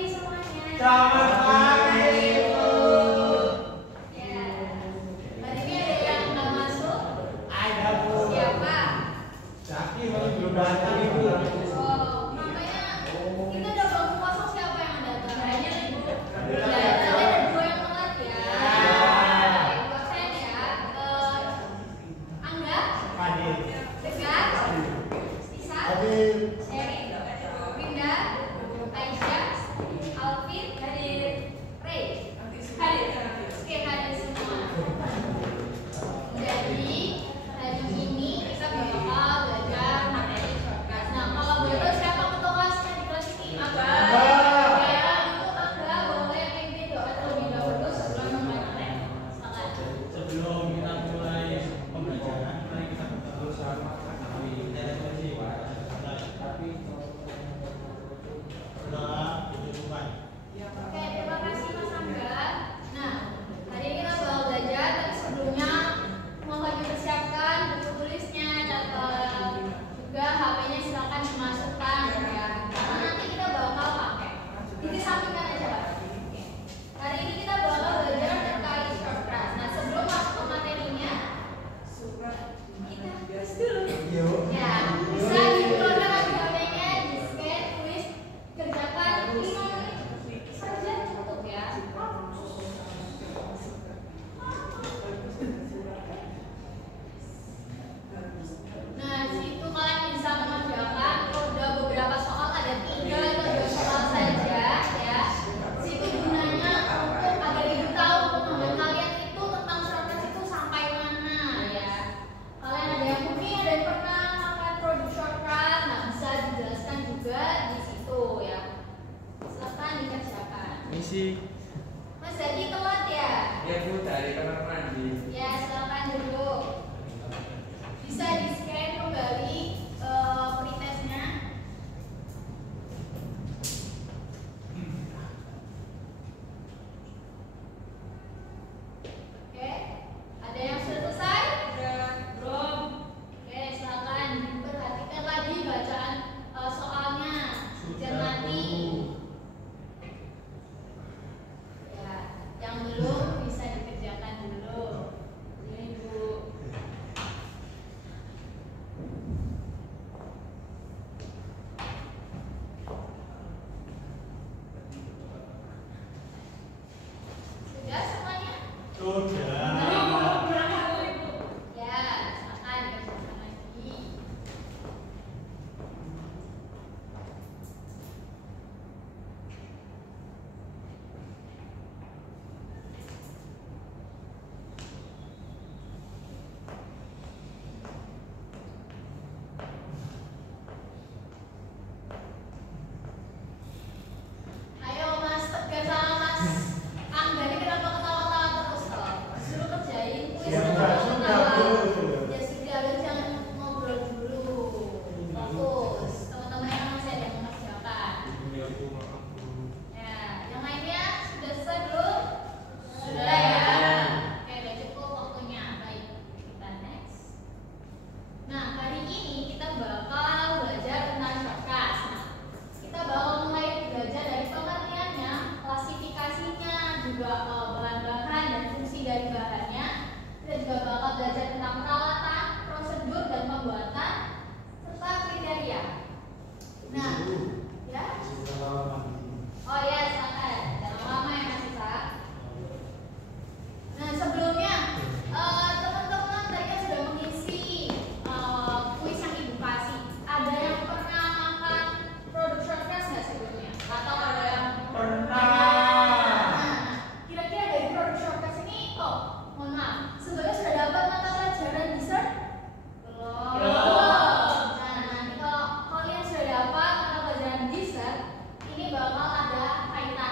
Selamat pagi, Bu. Ya. Hari ini ada yang nggak masuk? Ada, Bu. Siapa? Zaki masih belum datang, Ibu. Oh, makanya kita udah bangku kosong, siapa yang datang? Hanya Ibu. Ada. Ya, tadi ada dua yang telat ya. Baik, buat saya ya. Angga, Hadir. Tegar, Isa, Hadir. Sherry, Winda, Aisyah, Alvin, hadir, Ray, hadir. Oke, hadir semua. Jadi hari ini kita bakal belajar materi shortcut. Nah, kalau boleh tahu siapa ketua kelasnya di kelas ini? Abah. Ya, untuk Angga boleh pimpin doa terlebih dahulu sebelum memulai materi. Silakan. Sebelum kita mulai pembelajaran, mari kita berdoa sama berdoa puji Tuhan. Oke, terima kasih Mas Angga. Nah, hari ini kita bakal belajar, tapi sebelumnya mohon dipersiapkan buku tulisnya, catat juga HP-nya silakan dimasukkan ya. Karena nanti kita bakal pakai. Dikesampingkan aja, Pak. Oke. Hari ini kita bakal belajar terkait shortcut. Nah, sebelum masuk ke materinya, kita tulis dulu. Ya, bisa didownload lagi HP-nya, di-scan, tulis, kerjakan 5 menit saja cukup ya. Nah, di situ kalian bisa mengerjakan udah beberapa soal, ada 3 atau 2 soal saja ya. Di situ gunanya untuk agar ibu tahu pemahaman kalian itu tentang shortcut itu sampai mana ya. Kalian ada yang mungkin ada yang pernah makan produk shortcut, nah bisa dijelaskan juga di situ ya. Silakan dikerjakan. Misi. Mas Zaki telat ya? Ya Bu, dari kamar mandi. Ya, silakan duduk. Bisa di-scan kembali pretestnya. Oke, ada yang sudah selesai? Belum. Oke, silakan diperhatikan lagi bacaan soalnya. Cermati. Ya, yang belum bisa dikerjakan dulu. Ini Bu. Sudah semuanya? Sudah. Ya, silakan dikerjakan lagi. Ayo Mas Tegar sama Mas Angga ini kenapa ketawa-ketawa terus toh? Suruh kerjain kuis Ya, kenapa sudah, ketawa? Bu. Ya sudah, lu jangan ngobrol dulu. Fokus. Teman-teman yang masih ada yang mengerjakan. Ya, yang lainnya sudah selesai belum? Sudah ya. Oke, udah cukup waktunya. Baik, kita next. Nah, hari ini kita bakal belajar tentang shortcut. Nah, kita bakal mulai belajar dari pengertiannya, klasifikasinya, juga bahan-bahan dan fungsi dari bahannya. Kita juga bakal belajar tentang peralatan, prosedur dan pembuatan, serta kriteria. Nah, ya. Oh ya, silakan. Jangan lama ya Mas Isa. Nah, sebelumnya teman-teman tadi kan sudah mengisi kuis yang Ibu kasih. Ada yang pernah makan produk shortcut nggak sebelumnya? Atau ada yang Pernah. Nah, kira-kira dari produk shortcut ini, mohon maaf, sebelumnya sudah dapat mata pelajaran dessert? Belum. Nah, nanti kalau kalian sudah dapat mata pelajaran dessert, ini bakal ada kaitan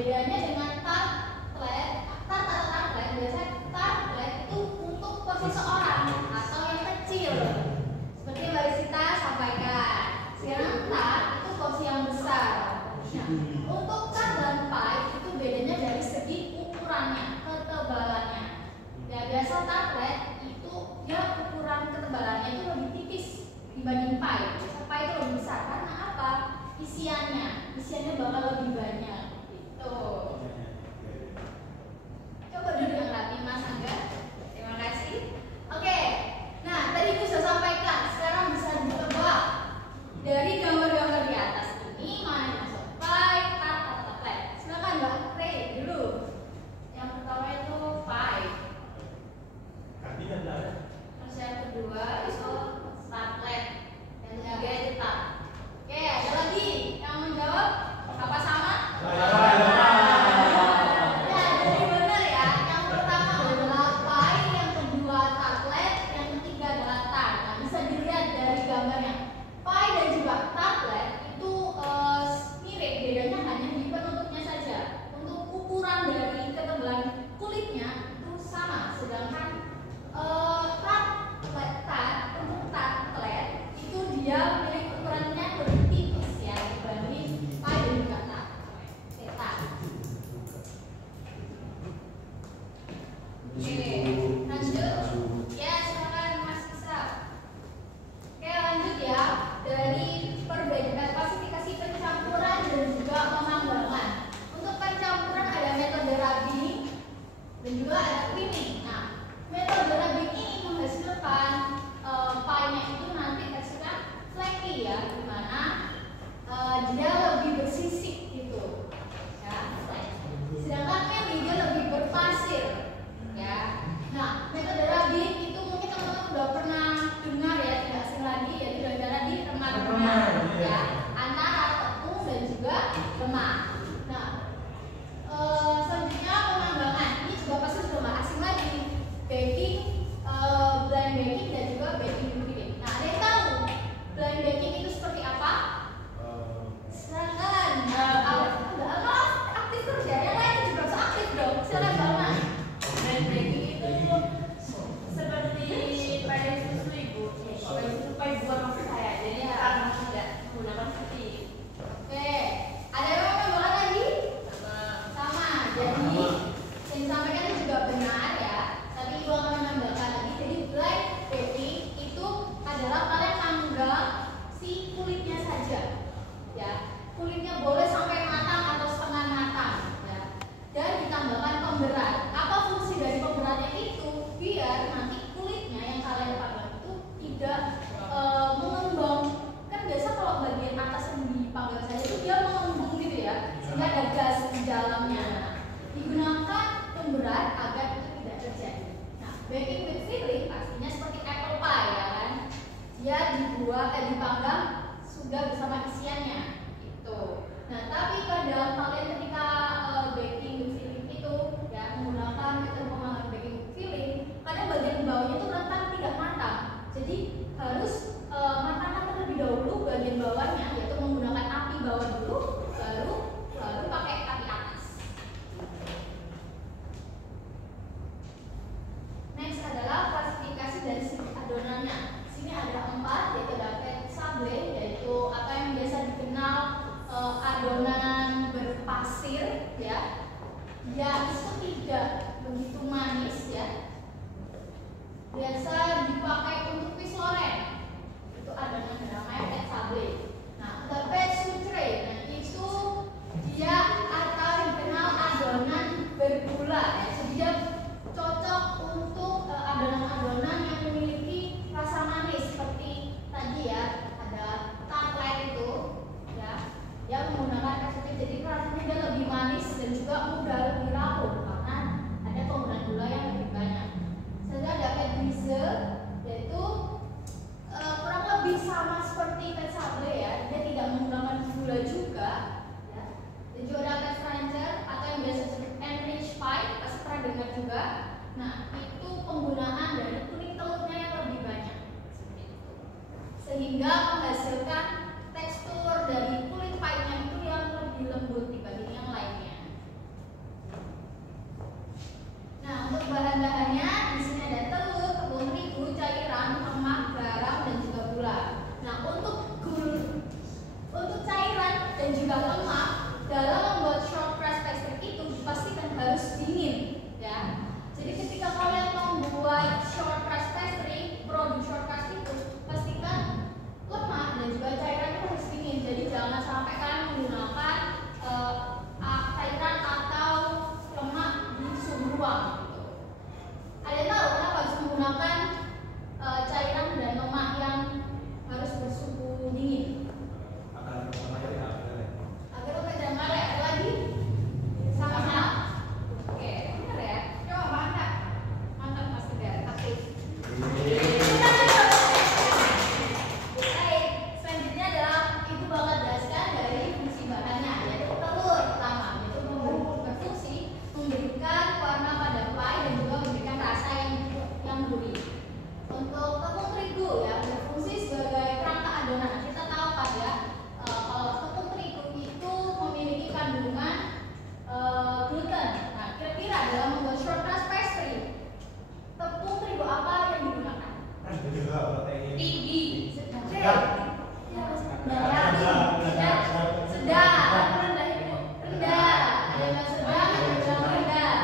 bedanya dengan tartlet, biasanya tartlet itu untuk porsi seorang atau yang kecil, seperti Mbak Risita sampaikan. Sekarang tart itu porsi yang besar. Nah, untuk tart dan pie itu bedanya dari segi ukurannya, ketebalannya. Ya, biasa tartlet itu dia ukuran ketebalannya itu lebih tipis dibanding pie. Biasa pie itu lebih besar karena apa? Isiannya bakal lebih banyak. Gitu. Coba duduk yang rapi Mas Angga. Terima kasih. Oke. Nah, tadi Ibu sudah sampaikan. Sekarang bisa ditebak dari gambar-gambar di atas ini mana yang masuk pie, tart, atau tartlet. Silakan Mbak Rey dulu. Yang pertama itu pie. Terus yang kedua itu tartlet. Yang ketiga itu tart. Oke, ada lagi yang menjawab apa sama? Ya, jadi benar ya. Yang pertama adalah pie, yang kedua tartlet, yang ketiga adalah tart. Nah, bisa dilihat dari gambarnya. Pie dan juga tartlet itu mirip, bedanya hanya di penutupnya saja. Untuk ukuran dari ketebalan kulitnya itu sama, sedangkan tartlet itu dia milik ukurannya lebih tipis ya dibanding pie dan juga tart. Oke, lanjut. Ya, silakan Mas Isa. Oke, lanjut ya. Dari perbedaan klasifikasi pencampuran dan juga pemanggangan. Untuk pencampuran ada metode rubbing dan juga ada cleaning. Nah, metode rubbing ini menghasilkan pie-nya itu nanti teksturnya flaky ya, dimana dia lebih bersisik gitu ya. Sedangkan cleaning dia lebih berpasir ya. Nah, metode rubbing itu mungkin teman-teman udah pernah dengar ya, tidak asing lagi, yaitu dengan cara diremah-remah ya, antara tepung dan juga lemak. Nah, selanjutnya pemanggangan ini juga pasti sudah nggak asing lagi, baking, blind baking dan juga baking filling. Nah, ada yang tahu blind baking itu seperti apa? Silakan. Kalau aktif kerja, yang lain juga harus aktif dong. Silakan Bang. Blind baking itu seperti pada susu Ibu. Pada susu pada buat maksud saya. Jadi karena tidak menggunakan seperti. Oke, ada yang mau tambahkan lagi? Sama. Jadi yang disampaikan juga benar ya. Tapi Ibu akan menambahkan lagi. Jadi blind baking itu adalah kalian manggang si kulitnya saja, ya. Kulitnya boleh sampai matang atau setengah matang, ya. Dan ditambahkan pemberat. Apa fungsi dari pemberatnya itu? Biar nanti kulitnya yang kalian panggang itu tidak mengembang. Kan biasa kalau bagian atas yang dipanggang saja itu dia mengembung gitu ya, sehingga ada gas di dalamnya. Digunakan pemberat agar itu tidak terjadi. Nah, baking with filling pastinya seperti apple pie ya kan? Dia dipanggang sudah bersama isiannya gitu. Nah, tapi kadang kalian ketika baking with filling itu ya menggunakan metode pemanggangan baking with filling, kadang bagian bawahnya itu rentan tidak matang. Jadi harus matangkan terlebih dahulu bagian bawahnya, yaitu menggunakan api bawah dulu, baru pakai api atas. Next adalah klasifikasi dari segi adonannya. Sini ada 4, yaitu ada pet sable, yaitu apa yang biasa dikenal adonan berpasir ya. Dia itu tidak begitu manis ya. Biasa dipakai untuk pisloren. Itu adonan namanya pet sable. Nah, ada pet sucre. Nah, itu dia atau dikenal adonan bergula ya. Jadi dia cocok untuk adonan-adonan yang memiliki rasa manis seperti tadi ya, ada tartlet itu ya, yang menggunakan SPP, jadi rasanya dia lebih manis dan juga mudah lebih rapuh karena ada penggunaan gula yang lebih banyak. Selanjutnya ada pet brise. menggunakan cairan dan lemak yang harus bersuhu dingin. Agar pertama ya Agar lemak dan meleleh. Ada lagi? Sama-sama. Oke, benar ya. Coba mantap. Mantap Mas Tegar, aktif. Baik, selanjutnya adalah ibu bakal jelaskan dari fungsi bahannya, yaitu telur pertama, yaitu berfungsi memberikan warna pada pie dan juga memberikan rasa yang gurih. Untuk tepung terigu ya berfungsi sebagai kerangka adonan. Kita tahu kan ya, kalau tepung terigu itu memiliki kandungan gluten. Nah, kira-kira dalam membuat short crust pastry, tepung terigu apa yang digunakan? juga protein. Tinggi. Sedang. Rendah itu. Rendah. Ada yang sedang, ada yang rendah.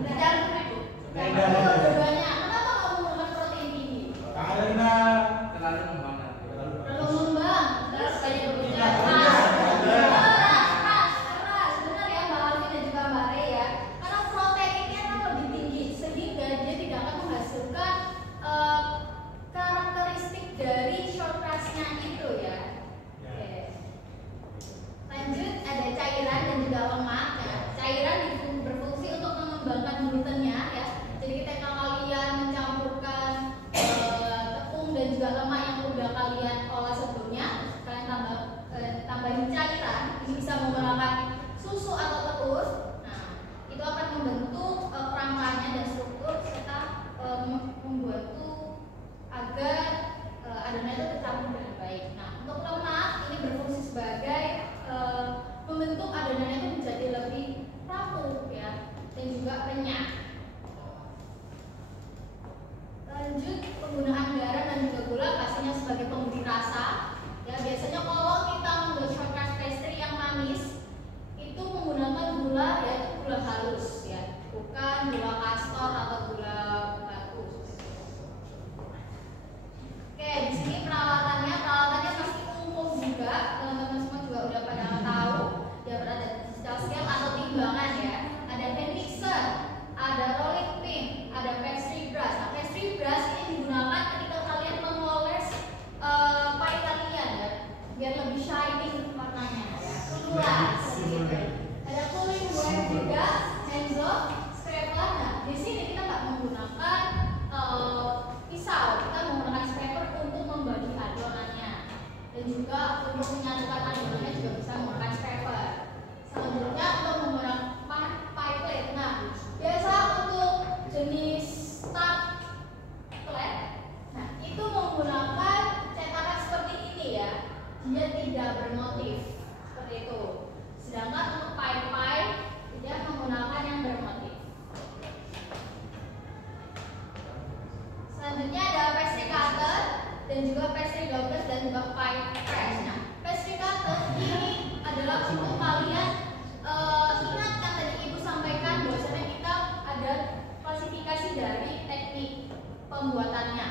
Dicampur itu. Campur dua-duanya. Kenapa kamu menggunakan protein tinggi? Karena terlalu membangkang. Perlu mengembang. Terus banyak berbicara. Keras. Benar ya Mbak Alvin dan juga Mbak Rey ya. Karena proteinnya kan lebih tinggi sehingga dia tidak akan menghasilkan karakteristik dari short crust-nya itu ya. Oke. Lanjut ada cairan dan juga lemak. Nah, cairan berfungsi untuk mengembangkan glutennya ya. Jadi ketika kalian mencampurkan tepung dan juga lemak yang udah kalian olah sebelumnya, kalian tambahin cairan, ini bisa menggunakan susu atau telur. Nah, itu akan membentuk kerangkanya dan struktur serta membantu agar adonan itu tercampur dengan baik. Nah, untuk lemak ini berfungsi sebagai membentuk adonan itu menjadi lebih rapuh ya dan juga renyah. Lanjut penggunaan garam dan juga gula pastinya sebagai pemberi rasa. Ya biasanya kalau kita membuat short crust pastry yang manis itu menggunakan gula yaitu gula halus ya, bukan gula kastor atau gula batu. Oke, di sini peralatannya pasti umum juga, teman-teman semua juga udah pada tahu. Ya berada di digital scale atau timbangan ya. Ada hand mixer, ada rolling pin, ada pastry brush. Nah, pastry brush ini digunakan ketika kalian memoles pie kalian ya, biar lebih shining warnanya ya, keluar seperti itu. Ada cooling wire juga, hands off, scraper. Nah, di sini kita nggak menggunakan pisau, kita menggunakan scraper untuk membagi adonannya dan juga untuk menyatukan adonannya juga bisa menggunakan scraper. Selanjutnya untuk menggunakan pie plate. Nah, biasa untuk jenis tart plate, nah itu menggunakan cetakan seperti ini ya, dia tidak bermotif seperti itu. Sedangkan untuk pie dia menggunakan yang bermotif. Selanjutnya ada pastry cutter dan juga pastry doughnut dan juga pie press. Nah, pastry cutter ini adalah untuk kalian ingat kan tadi Ibu sampaikan bahwasanya kita ada klasifikasi dari teknik pembuatannya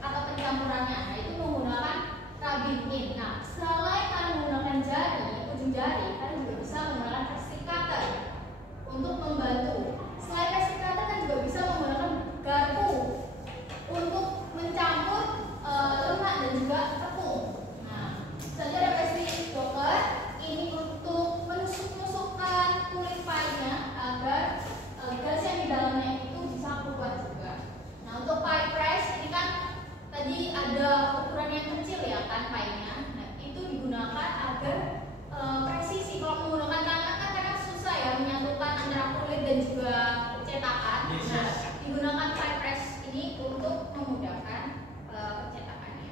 atau pencampurannya. Nah, itu menggunakan rubbing. Nah, selain kalian menggunakan jari, ujung jari, kalian juga bisa menggunakan pastry cutter untuk membantu. Selain pastry cutter kan juga bisa menggunakan garpu untuk mencampur lemak dan juga tepung. Nah, selanjutnya ada pastry doughnut. Ini untuk menusuk-nusukkan kulit pie-nya agar gas yang di dalamnya itu bisa kuat juga. Nah, untuk pie press ini kan tadi ada ukuran yang kecil ya kan pie-nya. Nah, itu digunakan agar presisi. Kalau menggunakan tangan kan kadang susah ya menyatukan antara kulit dan juga cetakan. Nah, digunakan pie press ini untuk memudahkan cetakannya.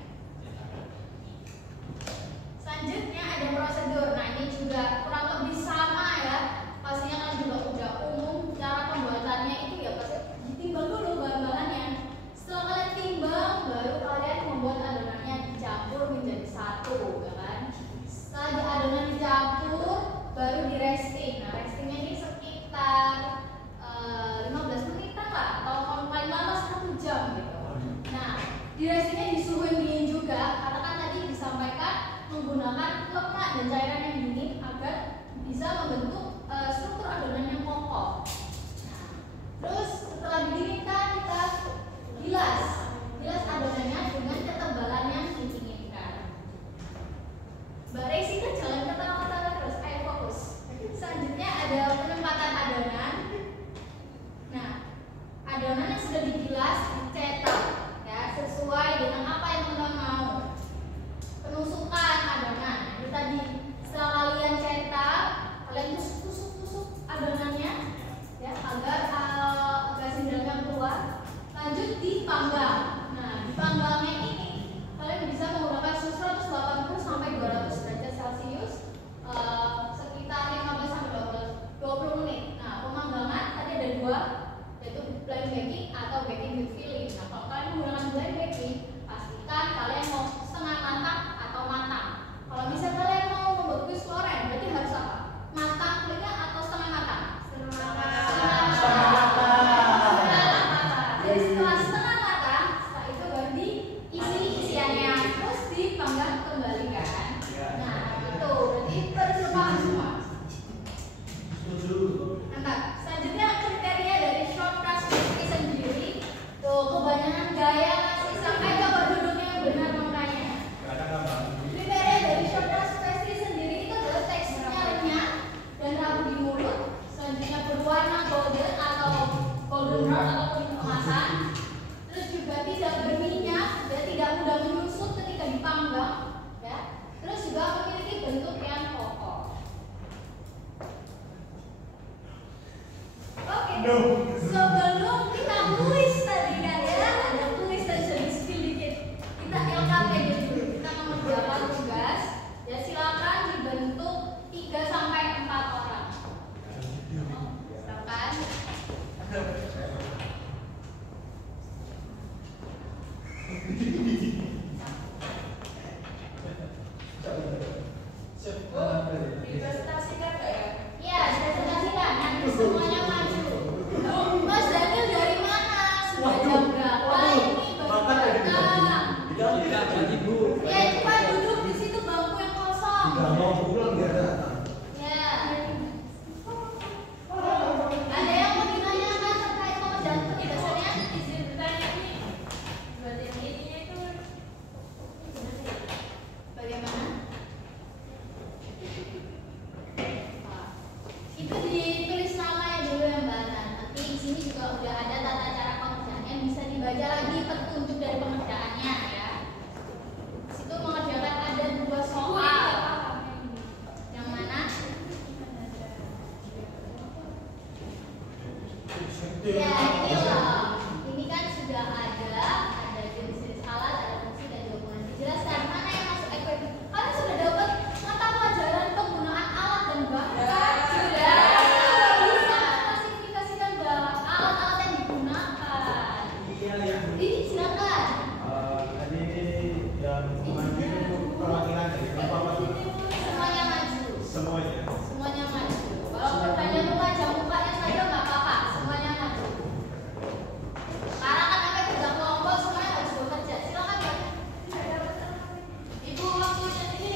Selanjutnya ada prosedur. Nah, ini juga kurang lebih sama ya. Pastinya kan juga udah umum cara pembuatannya itu ya pasti ditimbang dulu bahan-bahannya. Setelah kalian timbang, baru kalian membuat adonannya dicampur menjadi satu, ya kan? Setelah adonan dicampur, baru di resting. Nah, restingnya ini sekitar 15 menitan lah, atau kalau paling lama 1 jam gitu. Nah, di restingnya di suhu yang dingin juga, karena kan tadi disampaikan menggunakan lemak dan cairan yang dingin agar bisa membentuk struktur adonan yang kokoh. Nah, terus setelah didinginkan kita bilas panggangnya ini kalian bisa menggunakan suhu 180 sampai 200 derajat Celcius sekitar 15 sampai 20 menit. Nah, pemanggangan tadi ada dua, yaitu blind baking atau baking with filling. Nah, kalau kalian menggunakan blind baking, pastikan kalian mau setengah matang atau matang. Kalau misalnya kalian mau membuat kuis Loren, berarti harus apa? Matang kulitnya atau setengah matang? Setengah matang. Jadi setelah setengah matang, setelah itu baru diisi isiannya, terus dipanggang kembali kan? Nah, itu berarti harus paham semua. Mantap. Selanjutnya kriteria dari short crust pastry sendiri. Tuh, kebanyakan gaya masih sampai coba duduknya yang benar makanya. Kriteria dari short crust pastry sendiri itu adalah teksturnya renyah dan rapuh di mulut. Selanjutnya berwarna golden atau golden brown atau kuning kemasan. Terus juga tidak berminyak dan tidak mudah menyusut ketika dipanggang, ya. Terus juga memiliki bentuk yang kokoh. Oke. Sebelum kita kuis tadi kan ya, ada kuis tadi sudah di-spill dikit. Kita LKP dulu. Kita mengerjakan tugas. Ya silakan dibentuk 3 sampai 4 orang. Silakan. Dipresentasikan nggak ya? Iya, presentasikan. Nanti semuanya maju. Mas Daniel dari mana? Sudah jam berapa ini? Baru datang. Ya, cepat duduk di situ bangku yang kosong. Ya. Ada yang mau ditanyakan terkait pekerjaan penugasannya? Izin bertanya nih, buat yang ininya itu Bagaimana? Itu ditulis namanya dulu ya Mbak Nan. Nanti di sini juga udah ada tata cara pengerjaannya, bisa dibaca lagi petunjuk dari pengerjaannya ya. Di situ mengerjakan ada 2 soal. Yang mana? Ya, ini loh. Ini kan sudah ada jenis-jenis alat, ada fungsi dan juga dijelaskan mana yang masuk equipment. Kalian sudah dapat mata pelajaran penggunaan alat dan bahan? Sudah. Bisa klasifikasikan alat-alat yang digunakan. Ini silakan. Semuanya maju. Semuanya maju. Walaupun hanya mengajak mukanya saja nggak apa-apa. Semuanya maju. Sekarang kan sampai kerja kelompok semuanya harus bekerja. Silakan ya. Ibu waktunya ini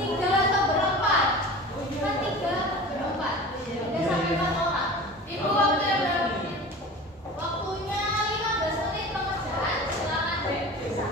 3 atau berempat? Kan 3 berempat. 3 sampai 4 orang. Ibu waktunya berapa menit? Waktunya 15 menit pengerjaan. Silakan deh. Bisa.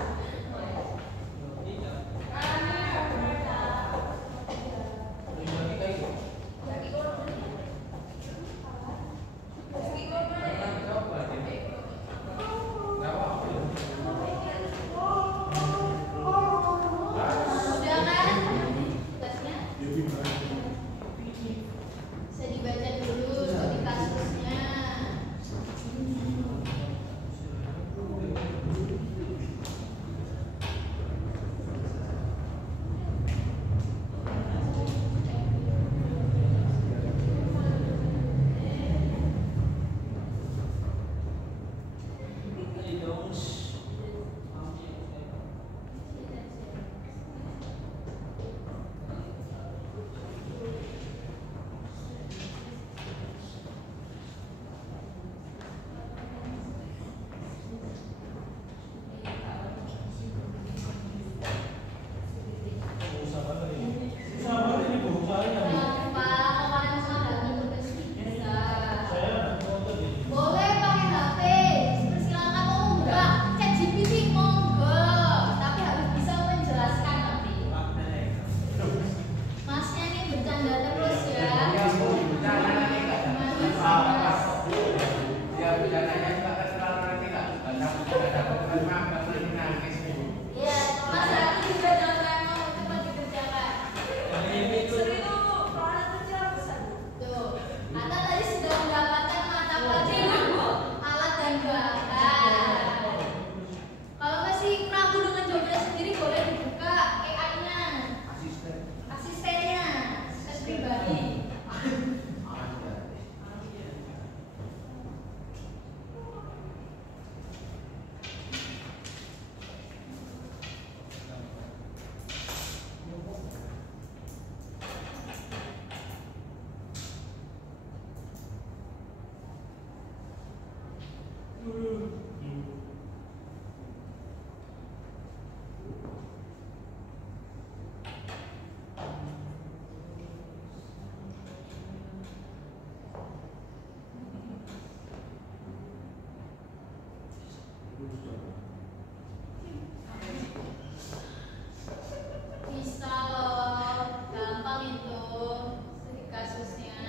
Bisa loh, gampang itu kasusnya.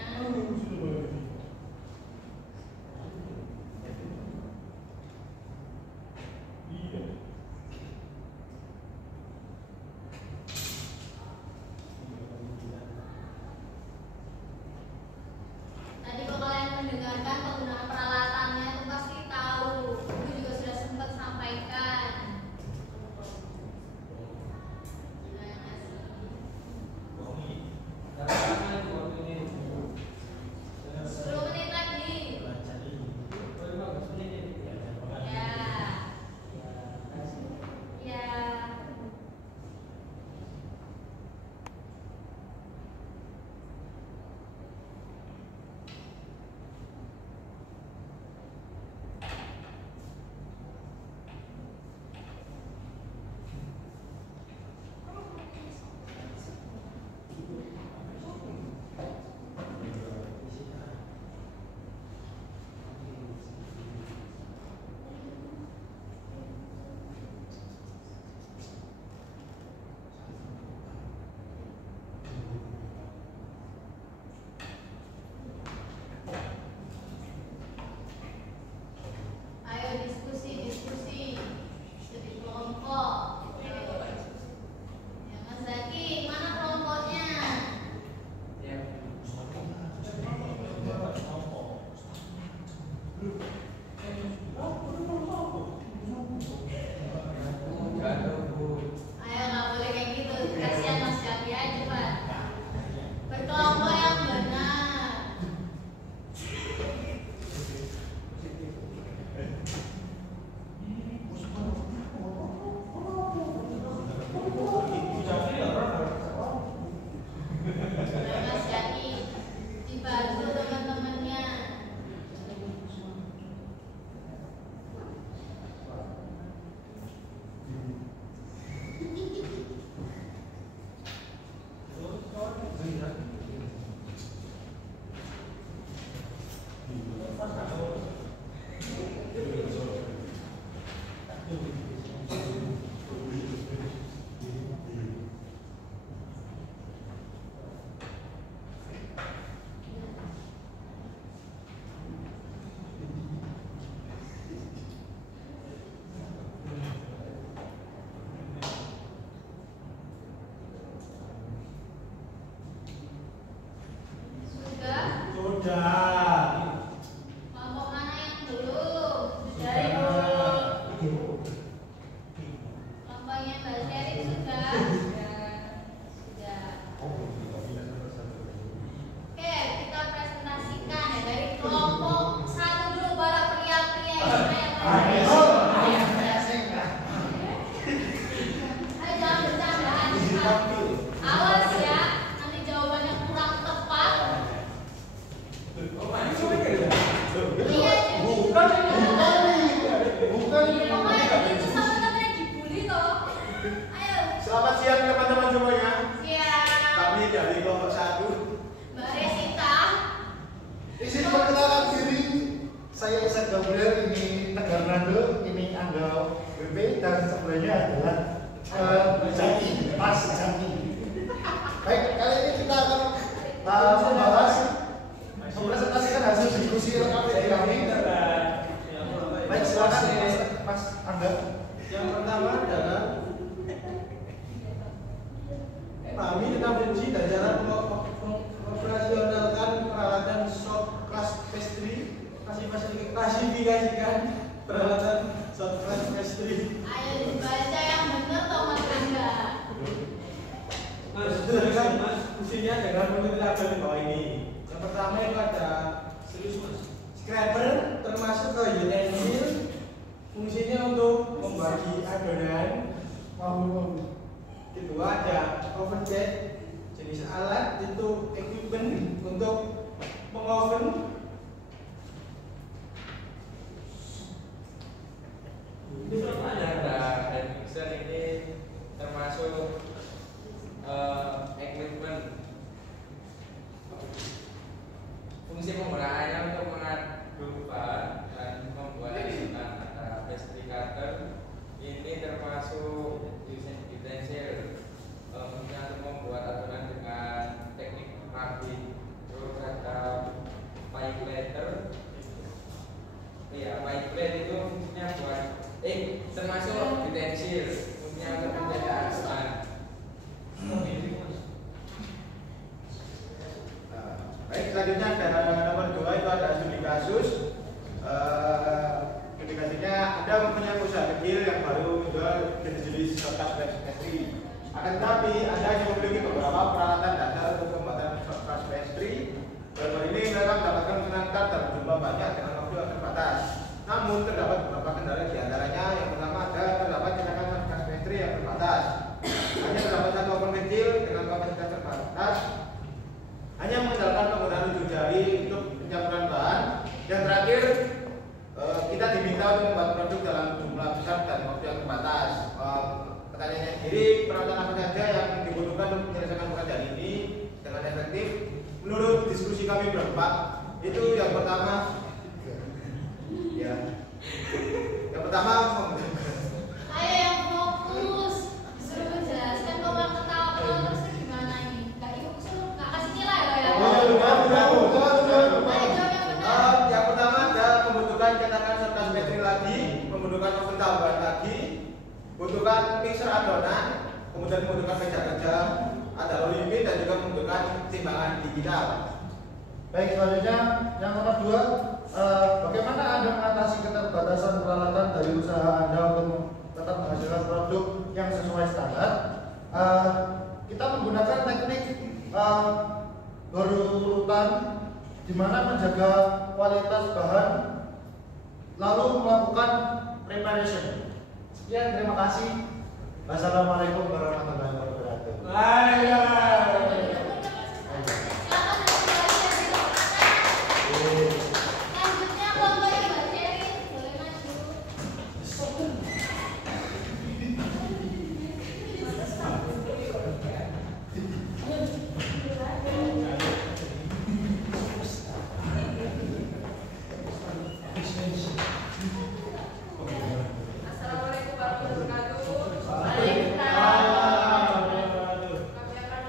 Tadi kalau kalian mendengarkan penggunaan peralatannya itu pasti tahu. Ibu juga sudah sempat sampaikan. Sepuluh menit lagi. Ya. Ayo diskusi jadi kelompok. Ya, Mas Zaki, mana kelompoknya? Ya. Jatuh, Bu. Ayo, nggak boleh kayak gitu. Kasihan Mas Zaki aja, Pak. Berkelompok yang benar. Sudah Mas Zaki dibantu teman-temannya. Sudah? Kelompok mana yang belum? Sudah, Ibu. Kelompoknya Mbak Sherin sudah? Sudah. Oke, kita presentasikan ya dari kelompok satu dulu para pria-pria yang ayo jangan bercandaan. Awas ya, nanti jawabannya kurang tepat. Iya, pokoknya itu sama temennya dibully toh. Ayo. Selamat siang teman-teman semuanya. Siap. Kami dari kelompok 1. Mbak Resita. Izin perkenalan diri, saya Isan Gabriel, ini Tegar Nando, ini Angga BP, dan sebelumnya adalah Zaki, Mas Zaki. Baik, kali ini kita akan membahas, mempresentasikan hasil diskusi LKPD kami. Baik, silakan Mas Angga. Yang pertama adalah pahami tentang fungsi dan cara mengoperasionalkan peralatan short class pastry. Klasifikasikan peralatan short class pastry. Ayo dibaca yang benar toh Mas Angga. Mas, fungsinya dengan mengikuti tabel di bawah ini. Yang pertama itu ada scraper, termasuk ke utensil. Fungsinya untuk membagi adonan. Kedua ada overjet, jenis alat itu equipment untuk mengoven. Ada hand mixer ini termasuk equipment. indikator ini termasuk utensil untuk membuat aturan dengan teknik rabit. Terus ada pipe letter. Iya, pipe letter itu fungsinya buat termasuk utensil fungsinya untuk menjaga aturan. Baik, selanjutnya ada nomor 2 itu ada studi kasus. Indikasinya Anda mempunyai usaha kecil yang baru menjual jenis-jenis shortcut pastry. Akan tetapi Anda hanya memiliki beberapa peralatan dasar untuk pembuatan shortcut pastry. Dalam hal ini mereka mendapatkan pesanan tart dalam jumlah banyak dengan waktu yang terbatas. Namun terdapat beberapa kendala di antaranya. Yang pertama terdapat cetakan shortcut pastry yang terbatas. Hanya terdapat satu oven kecil dengan kapasitas terbatas. Hanya mengandalkan penggunaan ujung jari untuk pencampuran bahan. Yang terakhir, kita diminta untuk membuat produk dalam jumlah besar dan waktu yang terbatas. Pertanyaannya sendiri, peralatan apa saja yang dibutuhkan untuk menyelesaikan pekerjaan ini dengan efektif? Menurut diskusi kami berempat, itu yang pertama, Ayo yang fokus, disuruh menjelaskan kau malah ketawa terus gimana ini? Gak ikut suruh, gak kasih nilai loh ya? Ayo jawab yang benar. Yang pertama ada membutuhkan cetakan shortcut pastry lagi, membutuhkan oven tambahan lagi, membutuhkan mixer adonan, kemudian membutuhkan meja kerja, ada rolling pin dan juga membutuhkan timbangan digital. Baik, selanjutnya yang nomor 2, bagaimana Anda mengatasi keterbatasan peralatan dari usaha Anda untuk tetap menghasilkan produk yang sesuai standar? Kita menggunakan teknik berurutan, di mana menjaga kualitas bahan, lalu melakukan preparation. Sekian, terima kasih. Wassalamualaikum warahmatullahi wabarakatuh. Selanjutnya kelompok Mbak Cherry, boleh maju. Assalamualaikum warahmatullahi wabarakatuh. Kami akan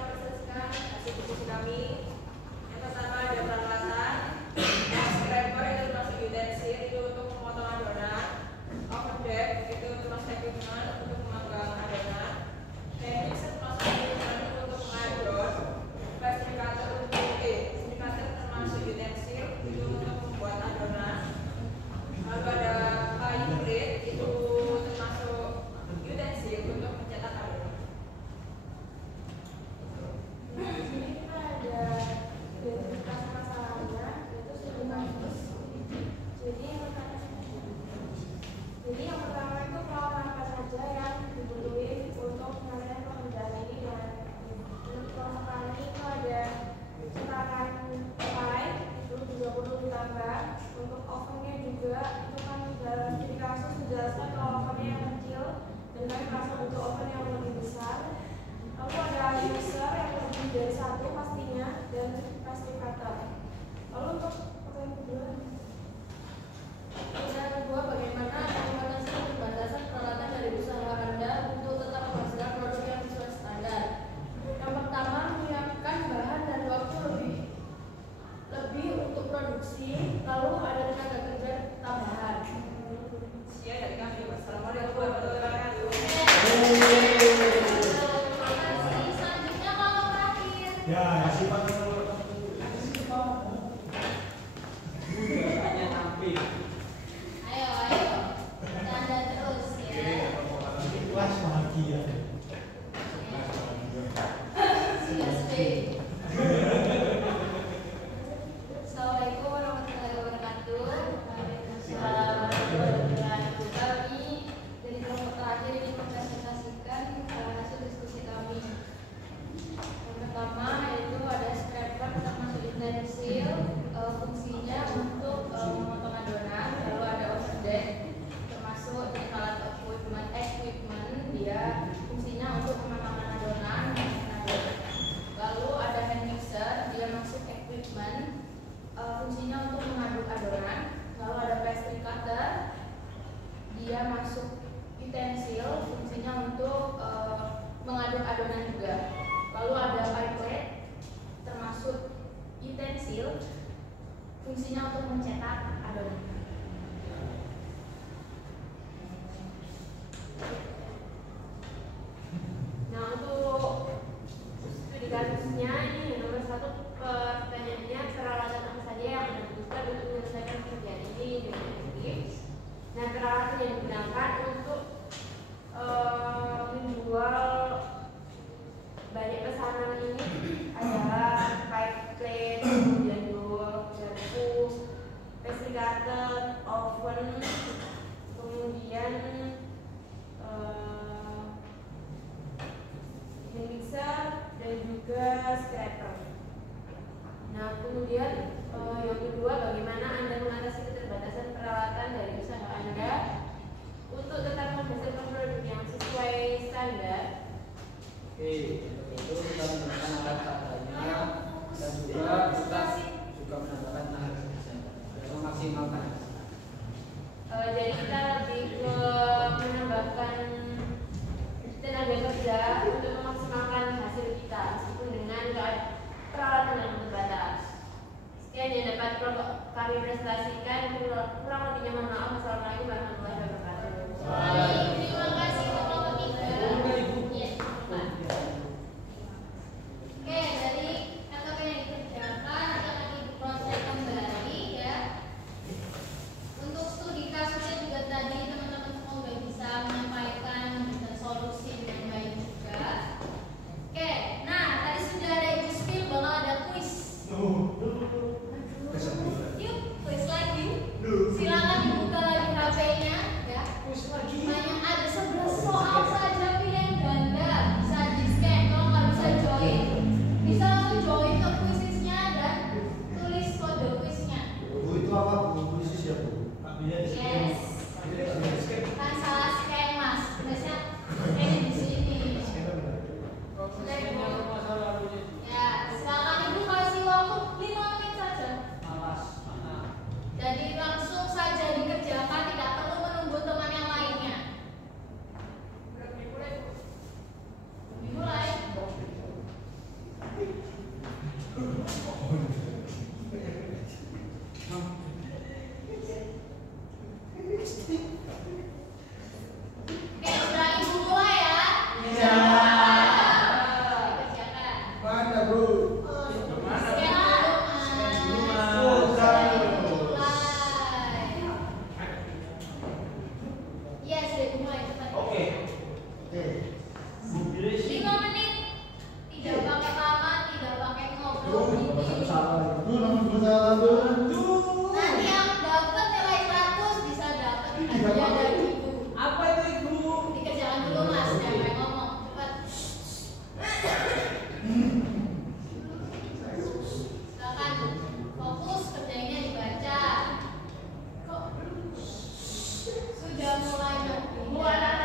termasuk utensil, fungsinya untuk mengaduk adonan juga. Lalu ada pipette, termasuk utensil, fungsinya untuk mencetak adonan. Nah, untuk studi kasusnya ini nomor 1 pertanyaannya, peralatan apa saja yang Anda butuhkan untuk menyelesaikan pekerjaan ini dengan efektif. Nah, peralatan yang digunakan untuk menjual banyak pesanan ini adalah pipe plate, kemudian bowl, garpu, pastry cutter, oven, kemudian mixer dan juga scraper. Nah, kemudian yang kedua, bagaimana Anda mengatasi keterbatasan peralatan dari usaha Anda untuk tetap menghasilkan produk yang sesuai standar. Oke, itu kita menggunakan alat seadanya dan juga kita juga menambahkan tenaga kerja dan memaksimalkan. Jadi kita lebih ke menambahkan tenaga kerja untuk memaksimalkan hasil kita meskipun dengan peralatan yang terbatas. Sekian yang dapat kami presentasikan. Kurang lebihnya mohon maaf. Wassalamualaikum warahmatullahi wabarakatuh. Baik, terima kasih Kelompok 3. Iya, Pak. Oke, dari KKP yang dikerjakan akan diproses kembali ya. Untuk studi kasusnya juga tadi teman-teman semua sudah bisa menyampaikan dan solusi dengan baik juga. Oke, nah tadi sudah ada Ibu Spill, bakal ada kuis. Yuk, kuis lagi. Silakan dibuka lagi HP-nya ya. Hanya ada 11 soal saja, pilih ganda. Bisa di-scan, kalau nggak bisa join, bisa langsung join ke kuisnya dan tulis kode kuisnya. Bu, itu apa bu? Khusus ya bu? Yes. Kan salah scan mas, biasanya scan di sini. Ya, silakan Ibu kasih waktu 5 menit saja. Jadi langsung saja dikerjakan, tidak perlu menunggu teman yang lainnya. Dimulai. Oke, sudah Ibu mulai ya. Iya. Kerjakan. Mana bro? Yes, mulai cepat. Oke. Oke. 5 menit. Tidak pakai lama, tidak pakai ngobrol. Bu, nomor 2 salah bu. Nanti yang dapat nilai 100 bisa dapat hadiah dari Ibu. Apa itu ibu? Dikerjakan dulu Mas, jangan ngomong. Cepat. Silakan fokus, kerjanya dibaca. Kok sudah mulai nanti.